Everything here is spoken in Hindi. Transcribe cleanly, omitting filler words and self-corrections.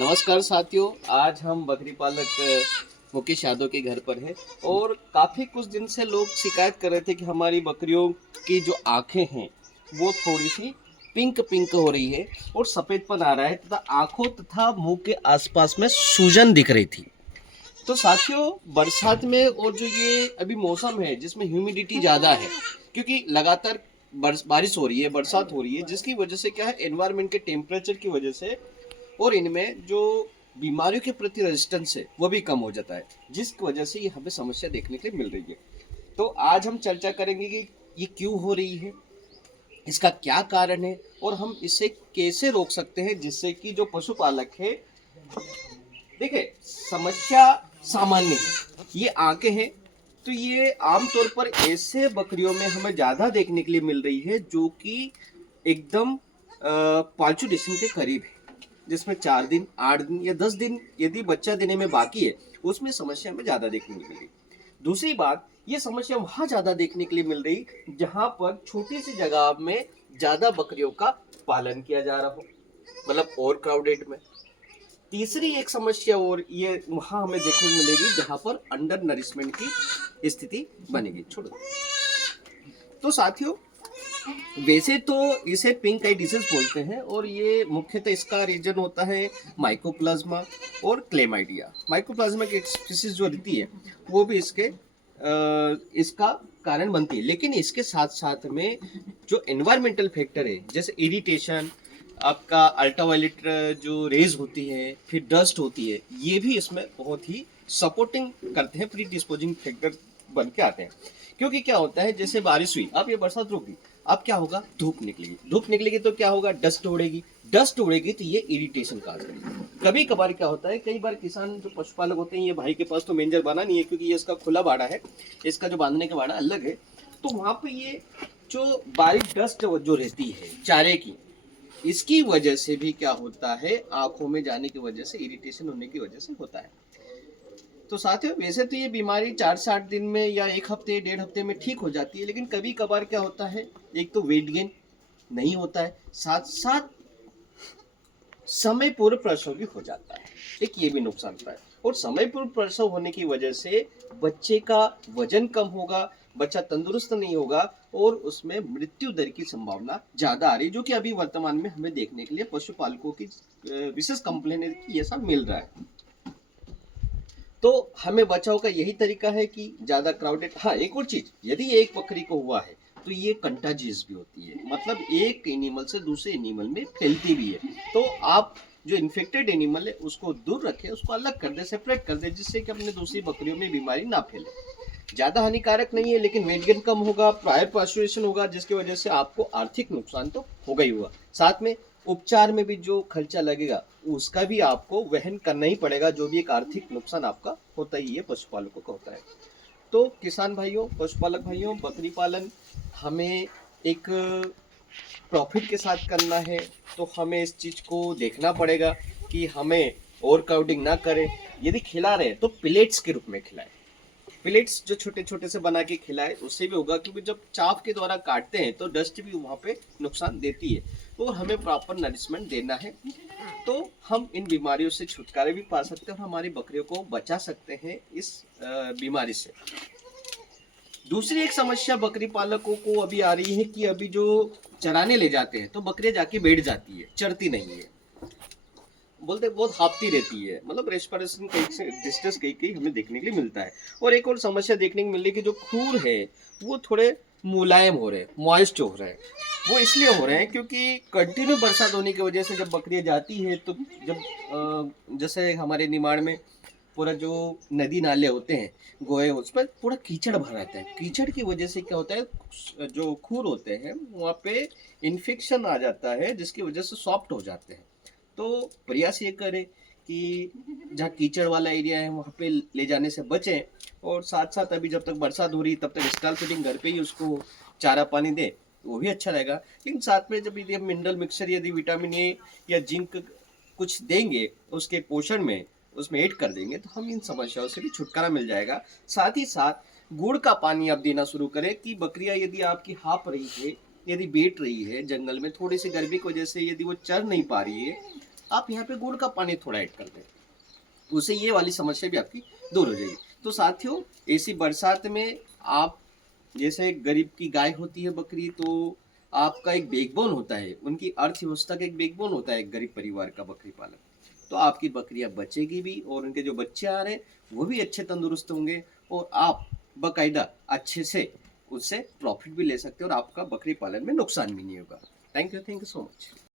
नमस्कार साथियों, आज हम बकरी पालक मुकेश यादव के घर पर है और काफ़ी कुछ दिन से लोग शिकायत कर रहे थे कि हमारी बकरियों की जो आंखें हैं वो थोड़ी सी पिंक पिंक हो रही है और सफ़ेदपन आ रहा है तथा आंखों तथा मुंह के आसपास में सूजन दिख रही थी। तो साथियों, बरसात में और जो ये अभी मौसम है जिसमें ह्यूमिडिटी ज़्यादा है, क्योंकि लगातार बारिश हो रही है, बरसात हो रही है, जिसकी वजह से क्या है, एनवायरनमेंट के टेम्परेचर की वजह से और इनमें जो बीमारियों के प्रति रेजिस्टेंस है वो भी कम हो जाता है, जिसकी वजह से ये हमें समस्या देखने के लिए मिल रही है। तो आज हम चर्चा करेंगे कि ये क्यों हो रही है, इसका क्या कारण है और हम इसे कैसे रोक सकते हैं, जिससे कि जो पशुपालक है, देखिए समस्या सामान्य है, ये आंखें हैं। तो ये आमतौर पर ऐसे बकरियों में हमें ज़्यादा देखने के लिए मिल रही है जो कि एकदम पालतू डिसीजन के करीब है, जिसमें 4 दिन 8 दिन या 10 दिन यदि बच्चा देने में बाकी है, उसमें समस्या हमें ज़्यादा देखने को मिल रही। दूसरी बात, ये समस्या वहाँ ज़्यादा देखने के लिए मिल रही जहाँ पर छोटी सी जगह में ज़्यादा बकरियों का पालन किया जा रहा हो, मतलब ओवर क्राउडेड में। तीसरी एक समस्या और ये वहाँ हमें देखने को मिलेगी जहाँ पर अंडर नरिशमेंट की स्थिति बनेगी। छोड़ो। तो साथियों, वैसे तो इसे पिंक आई डिजीज बोलते हैं और ये मुख्यतः इसका रीजन होता है माइकोप्लाज्मा और क्लेमाइडिया। माइकोप्लाज्मा की स्पीशीज जो रहती है वो भी इसका कारण बनती है, लेकिन इसके साथ साथ में जो एनवायरमेंटल फैक्टर है, जैसे इरिटेशन, आपका अल्ट्रावायलेट जो रेज होती है, फिर डस्ट होती है, ये भी इसमें बहुत ही सपोर्टिंग करते हैं, प्री डिस्पोजिंग फैक्टर बन के आते हैं। क्योंकि क्या होता है, जैसे बारिश हुई, अब ये बरसात रुक गई, अब क्या होगा, धूप निकलेगी, धूप निकलेगी तो क्या होगा, डस्ट उड़ेगी, डस्ट उड़ेगी तो ये इरिटेशन काज करेगी। कभी कभार क्या होता है, कई बार किसान जो पशुपालक होते हैं, ये भाई के पास तो मेंजर बना नहीं है क्योंकि ये इसका खुला बाड़ा है, इसका जो बांधने का बाड़ा अलग है, तो वहां पे ये जो बारीक डस्ट जो रहती है चारे की, इसकी वजह से भी क्या होता है, आंखों में जाने की वजह से, इरिटेशन होने की वजह से होता है। तो साथियों, वैसे तो ये बीमारी 4 से 8 दिन में या 1 हफ्ते 1.5 हफ्ते में ठीक हो जाती है, लेकिन कभी कभार क्या होता है, एक तो वेट गेन नहीं होता है, साथ साथ समय पूर्व प्रसव भी हो जाता है, एक ये भी नुकसान होता है। और समय पूर्व प्रसव होने की वजह से बच्चे का वजन कम होगा, बच्चा तंदुरुस्त नहीं होगा और उसमें मृत्यु दर की संभावना ज्यादा आ रही है, जो कि अभी वर्तमान में हमें देखने के लिए पशुपालकों की विशेष कंप्लेन है कि ये सब मिल रहा है। तो हमें बचाव का यही तरीका है कि ज्यादा क्राउडेड, हाँ एक और चीज, यदि एक बकरी को हुआ है तो ये कंटाजियस भी होती है, मतलब एक एनिमल से दूसरे एनिमल में फैलती भी है। तो आप जो इन्फेक्टेड एनिमल है उसको दूर रखें, उसको अलग कर दे, सेपरेट कर दे, जिससे कि अपने दूसरी बकरियों में बीमारी ना फैले। ज्यादा हानिकारक नहीं है, लेकिन वेट गेन कम होगा, प्रायर पास्चुरेशन होगा, जिसकी वजह से आपको आर्थिक नुकसान तो होगा ही हुआ, साथ में उपचार में भी जो खर्चा लगेगा उसका भी आपको वहन करना ही पड़ेगा, जो भी एक आर्थिक नुकसान आपका होता ही है, पशुपालकों का होता है। तो किसान भाइयों, पशुपालक भाइयों, बकरी पालन हमें एक प्रॉफिट के साथ करना है, तो हमें इस चीज को देखना पड़ेगा कि हमें ओवर क्राउडिंग ना करें। यदि खिला रहे हैं तो पिलेट्स के रूप में खिलाएं, प्लेट्स जो छोटे छोटे से बना के खिलाए, उससे भी होगा, क्योंकि जब चाफ के द्वारा काटते हैं तो डस्ट भी वहाँ पे नुकसान देती है, और हमें प्रॉपर नरिशमेंट देना है, तो हम इन बीमारियों से छुटकारा भी पा सकते हैं और हमारी बकरियों को बचा सकते हैं इस बीमारी से। दूसरी एक समस्या बकरी पालकों को अभी आ रही है कि अभी जो चराने ले जाते हैं तो बकरियां जाके बैठ जाती है, चरती नहीं है, बोलते बहुत हाफती रहती है, मतलब रेस्पिरेशन कहीं से डिस्ट्रेस कहीं कहीं हमें देखने के लिए मिलता है। और एक और समस्या देखने को मिल रही है कि जो खूर है वो थोड़े मुलायम हो रहे हैं, मॉइस्ट हो रहे हैं। वो इसलिए हो रहे हैं क्योंकि कंटिन्यू बरसात होने की वजह से जब बकरियां जाती है तो जब जैसे हमारे निमाड़ में पूरा जो नदी नाले होते हैं, गोए, उस पर पूरा कीचड़ भर रहता है। कीचड़ की वजह से क्या होता है, जो खूर होते हैं वहाँ पे इन्फेक्शन आ जाता है, जिसकी वजह से सॉफ्ट हो जाते हैं। तो प्रयास ये करें कि जहाँ कीचड़ वाला एरिया है वहाँ पे ले जाने से बचें, और साथ साथ अभी जब तक बरसात हो रही तब तक स्टॉल फीडिंग घर पे ही उसको चारा पानी दे, वो भी अच्छा रहेगा। लेकिन साथ में जब यदि हम मिनरल मिक्सचर, यदि विटामिन ए या जिंक कुछ देंगे उसके पोषण में, उसमें ऐड कर देंगे, तो हम इन समस्याओं से भी छुटकारा मिल जाएगा। साथ ही साथ गुड़ का पानी आप देना शुरू करें कि बकरियां यदि आपकी हाँफ रही है, यदि बैठ रही है जंगल में, थोड़ी सी गर्मी की वजह से यदि वो चर नहीं पा रही है, आप यहाँ पे गुड़ का पानी थोड़ा ऐड कर दें, उससे ये वाली समस्या भी आपकी दूर हो जाएगी। तो साथियों, ऐसी बरसात में आप, जैसे गरीब की गाय होती है बकरी, तो आपका एक बैकबोन होता है, उनकी अर्थव्यवस्था का एक बैकबोन होता है एक गरीब परिवार का बकरी पालन। तो आपकी बकरियां बचेगी भी और उनके जो बच्चे आ रहे हैं वो भी अच्छे तंदुरुस्त होंगे, और आप बकायदा अच्छे से उससे प्रॉफिट भी ले सकते हो और आपका बकरी पालन में नुकसान भी नहीं होगा। Thank you so much.